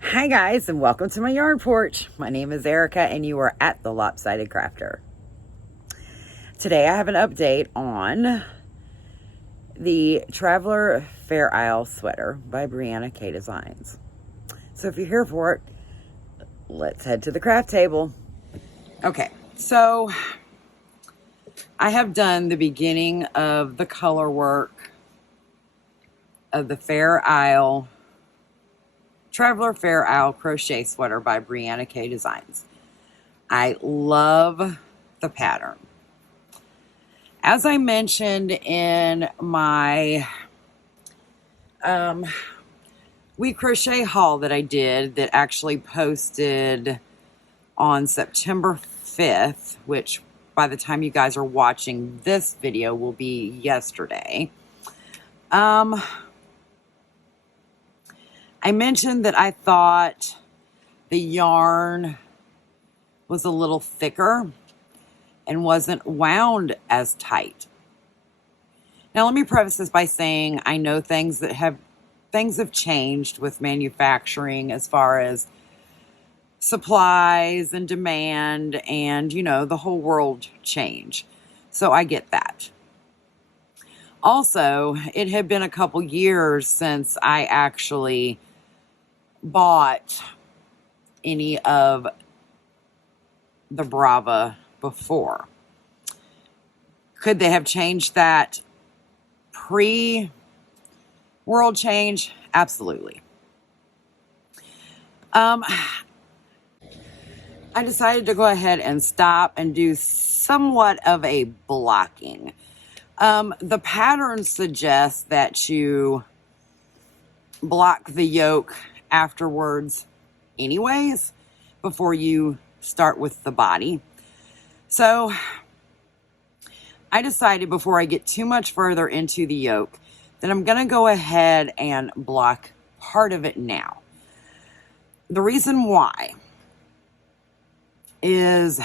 Hi guys, and welcome to my yarn porch. My name is Erica and you are at the Lopsided Crafter. Today I have an update on the Traveler Fair Isle sweater by Brianna K Designs. So if you're here for it, let's head to the craft table. Okay, so I have done the beginning of the color work of the Fair Isle Traveler Fair Isle crochet sweater by Brianna K Designs. I love the pattern. As I mentioned in my We Crochet haul that I did, that actually posted on September 5th, which by the time you guys are watching this video will be yesterday. I mentioned that I thought the yarn was a little thicker and wasn't wound as tight. Now, let me preface this by saying I know things have changed with manufacturing as far as supplies and demand and, you know, the whole world change. So I get that. Also, it had been a couple years since I actually bought any of the Brava before. Could they have changed that pre-world change? Absolutely. I decided to go ahead and stop and do somewhat of a blocking. The pattern suggests that you block the yoke afterwards anyways, before you start with the body. So I decided before I get too much further into the yoke that I'm going to go ahead and block part of it now. The reason why is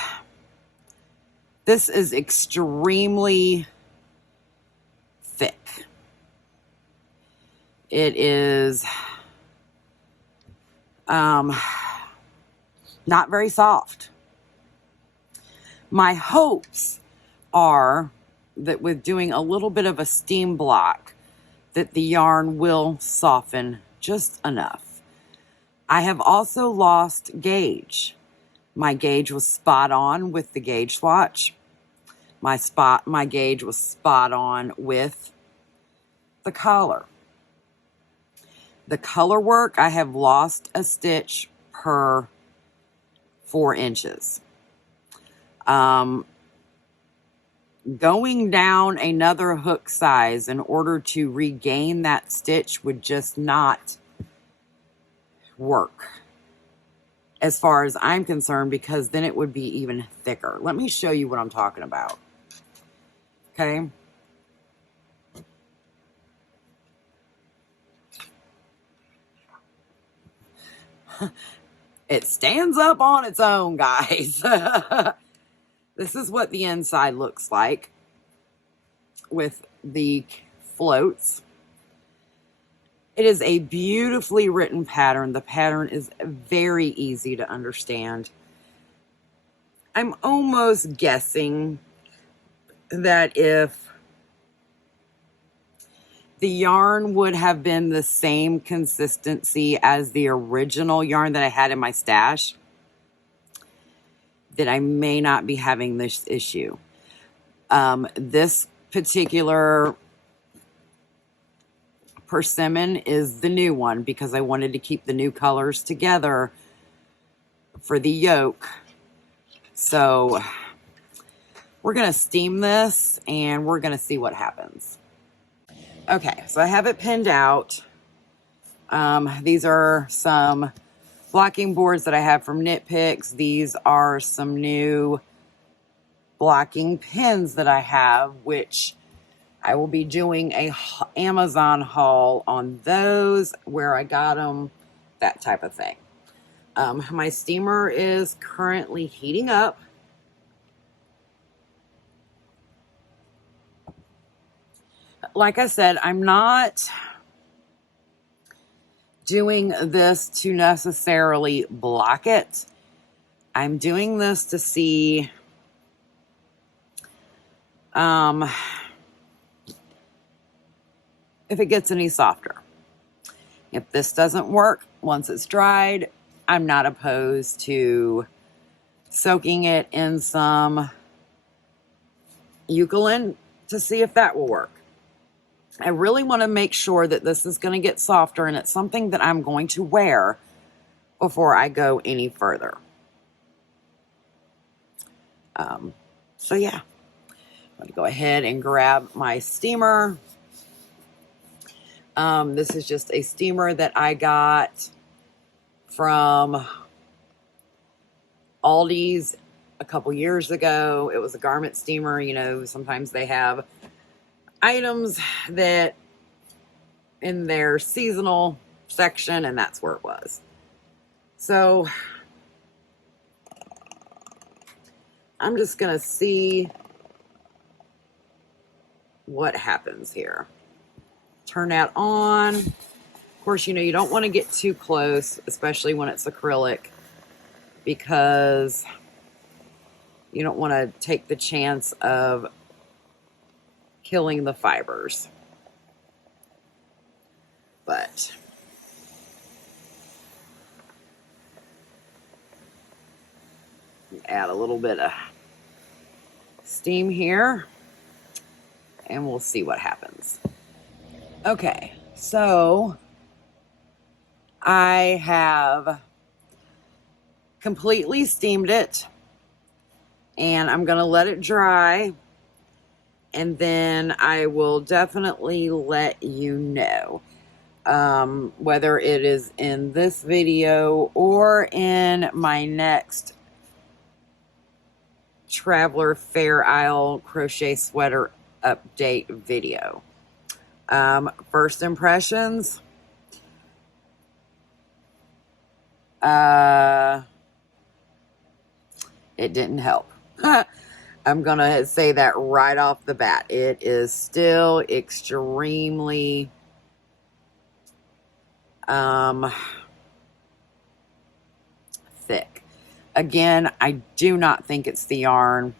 this is extremely thick. It is not very soft. My hopes are that with doing a little bit of a steam block, that the yarn will soften just enough. I have also lost gauge. My gauge was spot on with the gauge swatch. My gauge was spot on with the collar. The color work, I have lost a stitch per 4 inches. Going down another hook size in order to regain that stitch would just not work as far as I'm concerned, because then it would be even thicker. Let me show you what I'm talking about. Okay. It stands up on its own, guys. This is what the inside looks like with the floats. It is a beautifully written pattern. The pattern is very easy to understand. I'm almost guessing that if the yarn would have been the same consistency as the original yarn that I had in my stash, that I may not be having this issue. This particular persimmon is the new one because I wanted to keep the new colors together for the yoke. So we're going to steam this and we're going to see what happens. Okay, so I have it pinned out. These are some blocking boards that I have from Knit Picks. These are some new blocking pins that I have, which I will be doing a Amazon haul on those, where I got them, that type of thing. My steamer is currently heating up. Like I said, I'm not doing this to necessarily block it. I'm doing this to see if it gets any softer. If this doesn't work, once it's dried, I'm not opposed to soaking it in some eucalyptus to see if that will work. I really want to make sure that this is going to get softer, and it's something that I'm going to wear before I go any further. So yeah, I'm going to go ahead and grab my steamer. This is just a steamer that I got from Aldi's a couple years ago. It was a garment steamer. You know, sometimes they have items that in their seasonal section, and that's where it was. So I'm just gonna see what happens here. Turn that on. Of course, you know, you don't want to get too close, especially when it's acrylic, because you don't want to take the chance of killing the fibers. But add a little bit of steam here, and we'll see what happens. Okay, so I have completely steamed it, and I'm going to let it dry, and then I will definitely let you know whether it is in this video or in my next Traveler Fair Isle crochet sweater update video. First impressions, it didn't help. I'm gonna say that right off the bat. It is still extremely thick. Again, I do not think it's the yarn,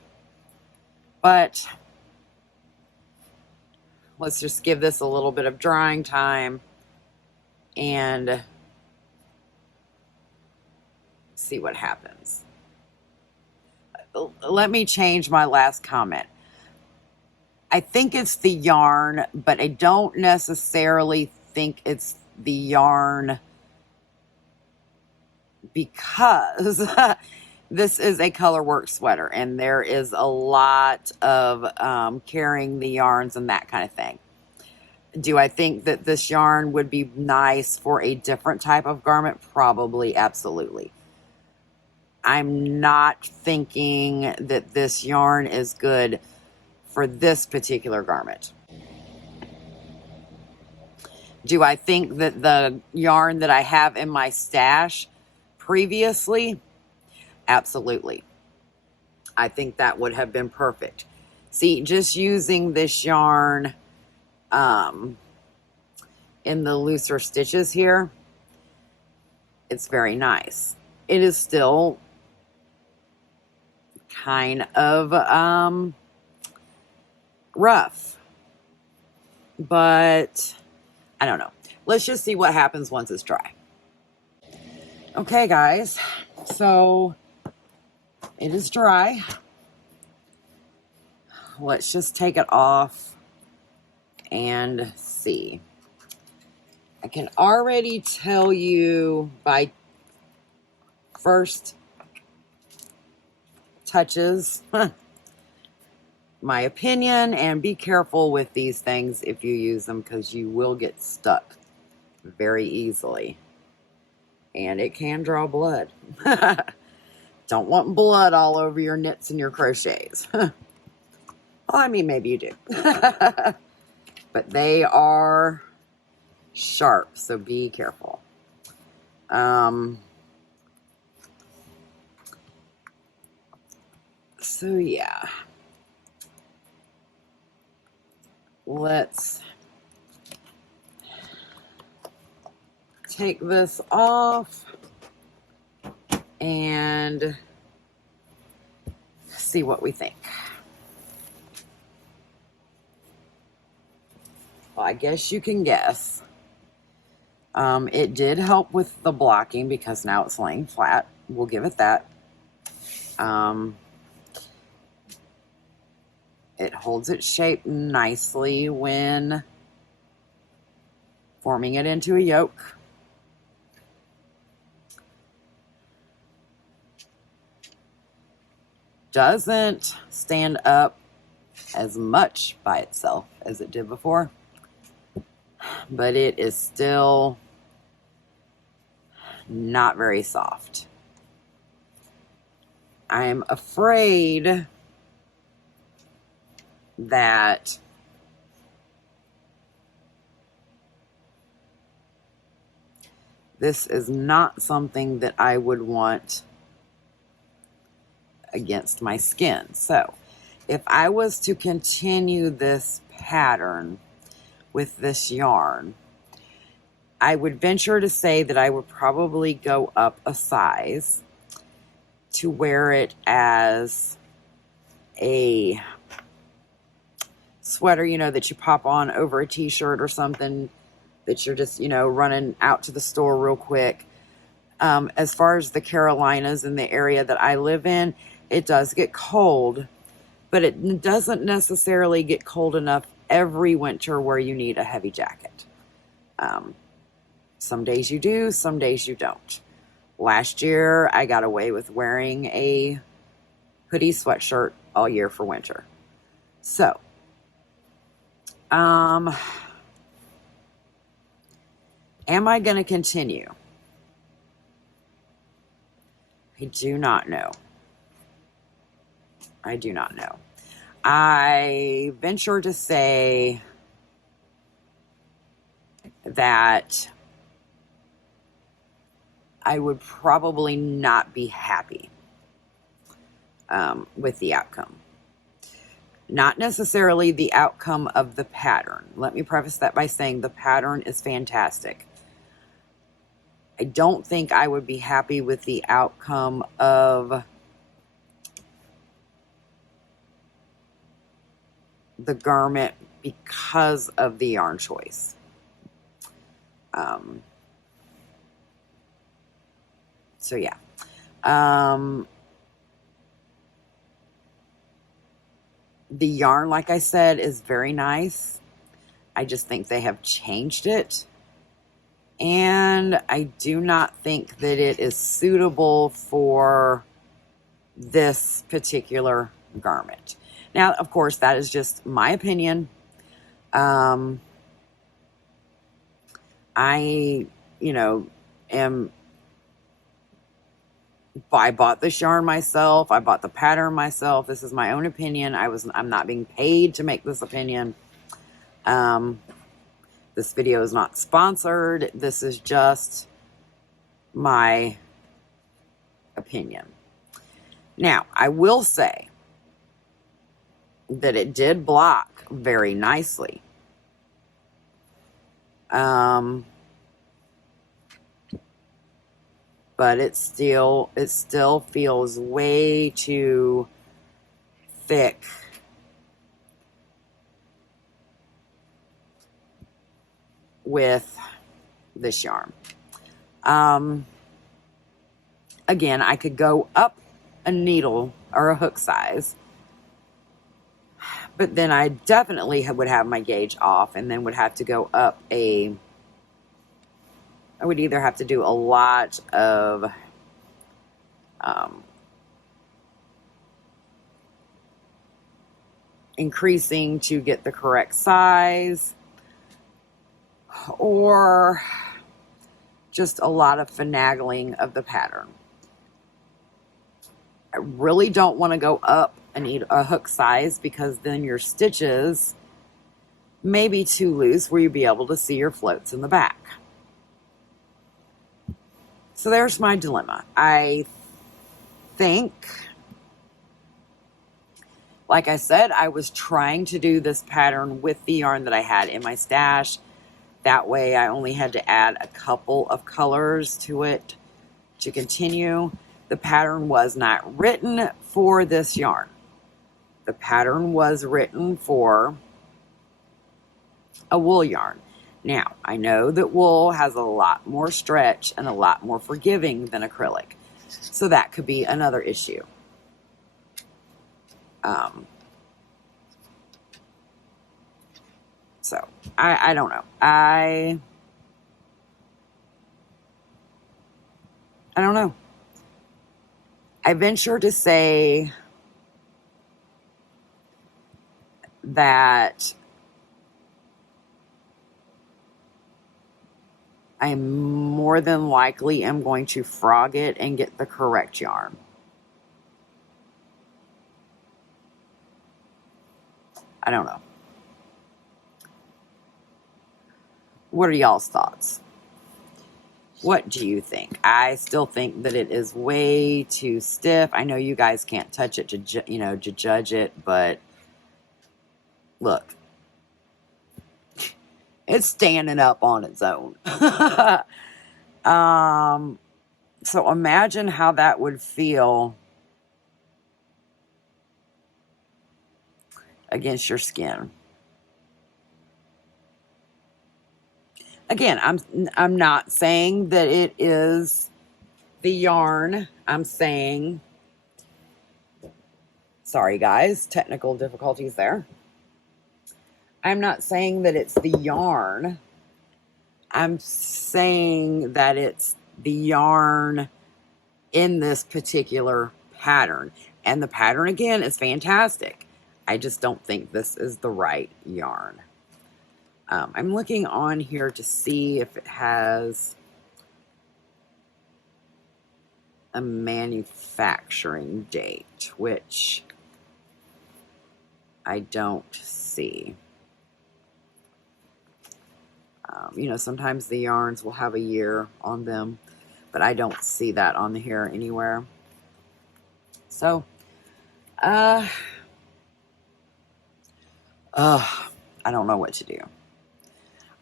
but let's just give this a little bit of drying time and see what happens. Let me change my last comment. I think it's the yarn, but I don't necessarily think it's the yarn, because this is a colorwork sweater, and there is a lot of carrying the yarns and that kind of thing. Do I think that this yarn would be nice for a different type of garment? Probably, absolutely. I'm not thinking that this yarn is good for this particular garment. Do I think that the yarn that I have in my stash previously? Absolutely. I think that would have been perfect. See, just using this yarn in the looser stitches here, it's very nice. It is still kind of rough, but I don't know. Let's just see what happens once it's dry. Okay, guys, so it is dry. Let's just take it off and see. I can already tell you by first touches my opinion, and be careful with these things if you use them, because you will get stuck very easily. And it can draw blood. Don't want blood all over your knits and your crochets. Well, I mean, maybe you do. But they are sharp, so be careful. So yeah. Let's take this off and see what we think. Well, I guess you can guess. It did help with the blocking because now it's laying flat. We'll give it that. It holds its shape nicely when forming it into a yoke. Doesn't stand up as much by itself as it did before, but it is still not very soft. I am afraid that this is not something that I would want against my skin. So if I was to continue this pattern with this yarn, I would venture to say that I would probably go up a size to wear it as a sweater, you know, that you pop on over a t-shirt or something that you're just, you know, running out to the store real quick. As far as the Carolinas and the area that I live in, it does get cold, but it doesn't necessarily get cold enough every winter where you need a heavy jacket. Some days you do, some days you don't. Last year, I got away with wearing a hoodie sweatshirt all year for winter. So, am I going to continue? I do not know. I do not know. I venture to say that I would probably not be happy with the outcome. Not necessarily the outcome of the pattern. Let me preface that by saying the pattern is fantastic. I don't think I would be happy with the outcome of the garment because of the yarn choice. So yeah. The yarn, like I said, is very nice. I just think they have changed it. And I do not think that it is suitable for this particular garment. Now, of course, that is just my opinion. I, I bought this yarn myself. I bought the pattern myself. This is my own opinion. I'm not being paid to make this opinion. This video is not sponsored. This is just my opinion. Now, I will say that it did block very nicely. But it still feels way too thick with this yarn. Again, I could go up a needle or a hook size, but then I definitely would have my gauge off, and then would have to go up I would either have to do a lot of increasing to get the correct size, or just a lot of finagling of the pattern. I really don't want to go up and need a hook size, because then your stitches may be too loose where you'll be able to see your floats in the back. So there's my dilemma. I think, like I said, I was trying to do this pattern with the yarn that I had in my stash. That way I only had to add a couple of colors to it to continue. The pattern was not written for this yarn. The pattern was written for a wool yarn. Now, I know that wool has a lot more stretch and a lot more forgiving than acrylic. So that could be another issue. So, I don't know. I don't know. I venture to say that I more than likely am going to frog it and get the correct yarn. I don't know. What are y'all's thoughts? What do you think? I still think that it is way too stiff. I know you guys can't touch it to judge it, but look, it's standing up on its own. So imagine how that would feel against your skin. Again, I'm not saying that it is the yarn. I'm saying, sorry guys, technical difficulties there. I'm not saying that it's the yarn. I'm saying that it's the yarn in this particular pattern. And the pattern, again, is fantastic. I just don't think this is the right yarn. I'm looking on here to see if it has a manufacturing date, which I don't see. Sometimes the yarns will have a year on them, but I don't see that on here anywhere. So, I don't know what to do.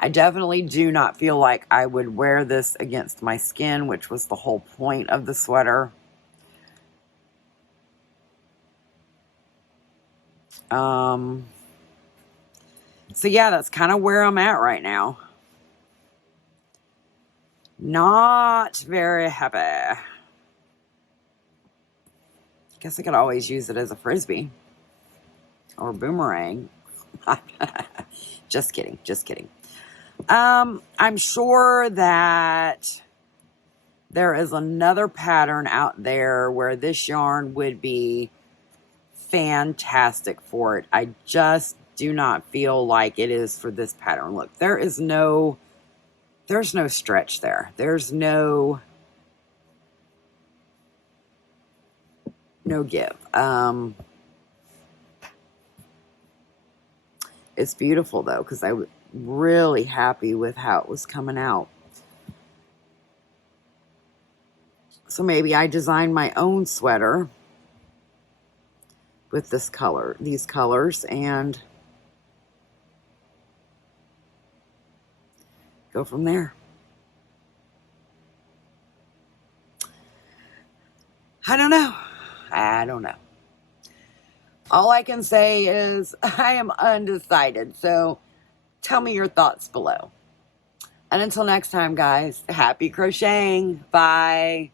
I definitely do not feel like I would wear this against my skin, which was the whole point of the sweater. So yeah, that's kind of where I'm at right now. Not very happy. Guess I could always use it as a frisbee or boomerang. Just kidding. I'm sure that there is another pattern out there where this yarn would be fantastic for it. I just do not feel like it is for this pattern. Look, there's no stretch there. There's no give. It's beautiful though, because I was really happy with how it was coming out. So maybe I designed my own sweater with these colors, and go from there. I don't know. All I can say is I am undecided. So tell me your thoughts below. And until next time, guys, happy crocheting. Bye.